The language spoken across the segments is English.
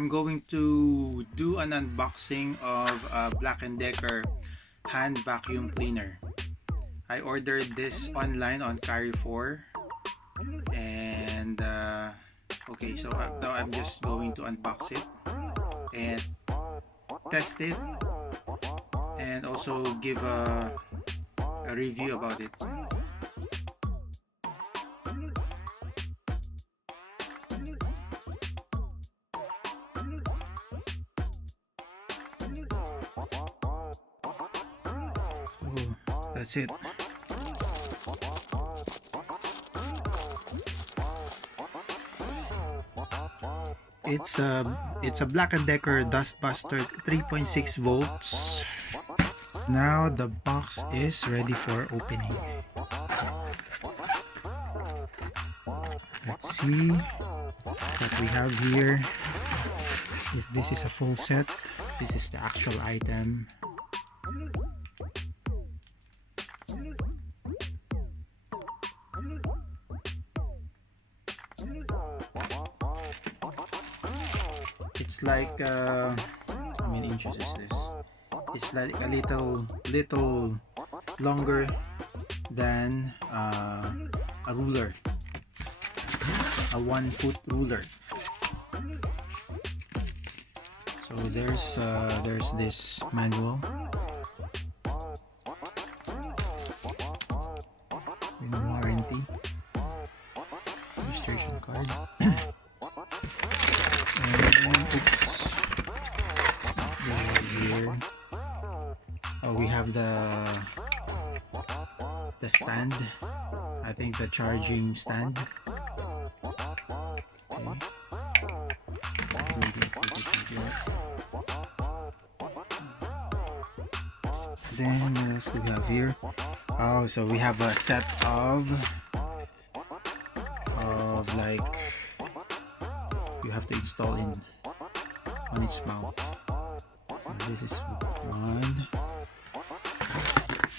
I'm going to do an unboxing of a Black Decker hand vacuum cleaner. I ordered this online on Carrefour, and okay, so now I'm just going to unbox it and test it, and also give a review about it. So that's it. It's a Black Decker Dustbuster 3.6 volts. Now the box is ready for opening. Let's see what we have here. If this is a full set, this is the actual item. It's like how many inches is this? It's like a little longer than a ruler, a 1-foot ruler. So there's this manual with warranty, registration card. Here. Oh, we have the stand. I think the charging stand. Okay. Then what else do we have here? Oh, so we have a set of like you have to install on its mouth. So this is one.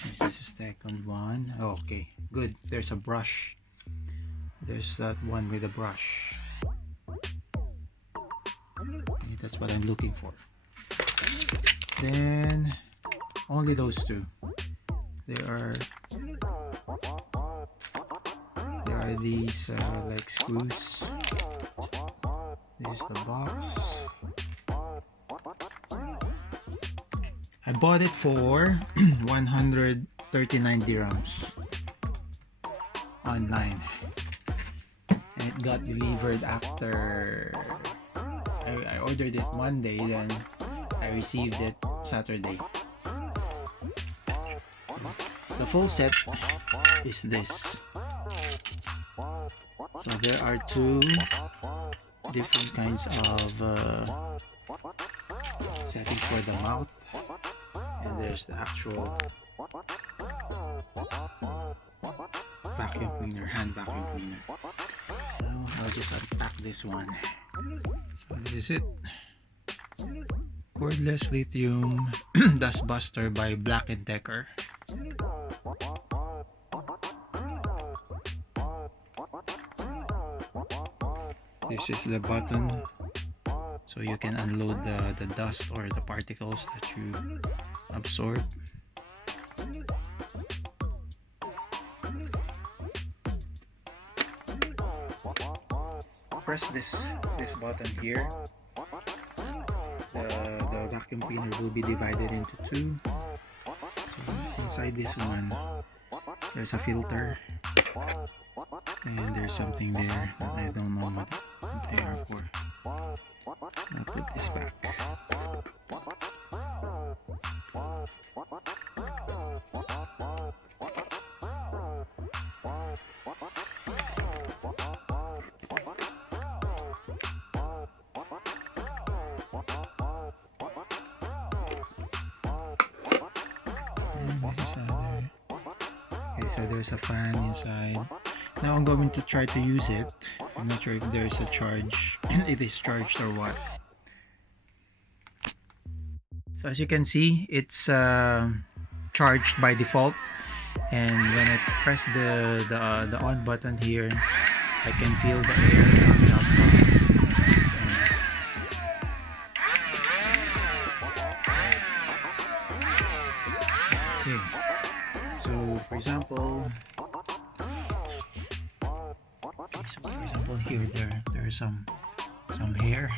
This is the second one. Oh, okay, good. There's a brush. There's that one with a brush. Okay, that's what I'm looking for. Then only those two. There are these like screws. This is the box. I bought it for 139 dirhams online, and it got delivered after I ordered it Monday, then I received it Saturday. The full set is this. So there are two different kinds of settings for the mouth, and there's the actual vacuum cleaner, hand vacuum cleaner. Now I'll just unpack this one. So this is it. Cordless lithium Dustbuster by Black Decker. This is the button, so you can unload the dust or the particles that you absorb. Press this button here. The vacuum cleaner will be divided into two. So inside this one, there's a filter, and there's something there that I don't know what they are for. I'll put this back. Okay, so there's a fan inside. Now I'm going to try to use it. I'm not sure if there's a charge, it is charged or what. So as you can see, it's charged by default, and when I press the on button here, I can feel the air coming out from it. for example, here there's some hair.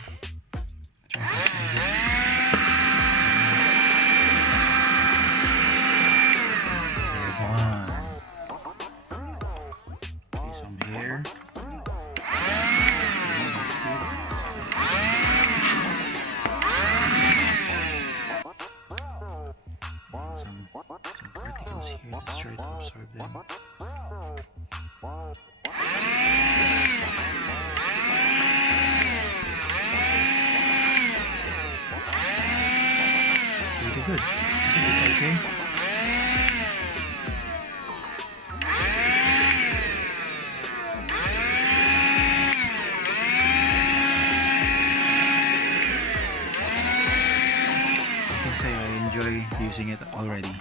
Some hair. Some particles here. Let's try to absorb them. Pretty good. I think it's okay. I enjoy using it already.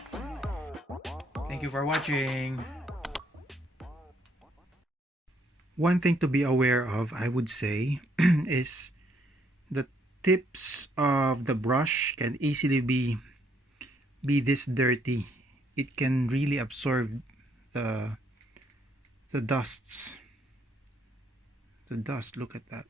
Thank you for watching. One thing to be aware of, I would say, is the tips of the brush can easily be this dirty. It can really absorb the dust. Look at that.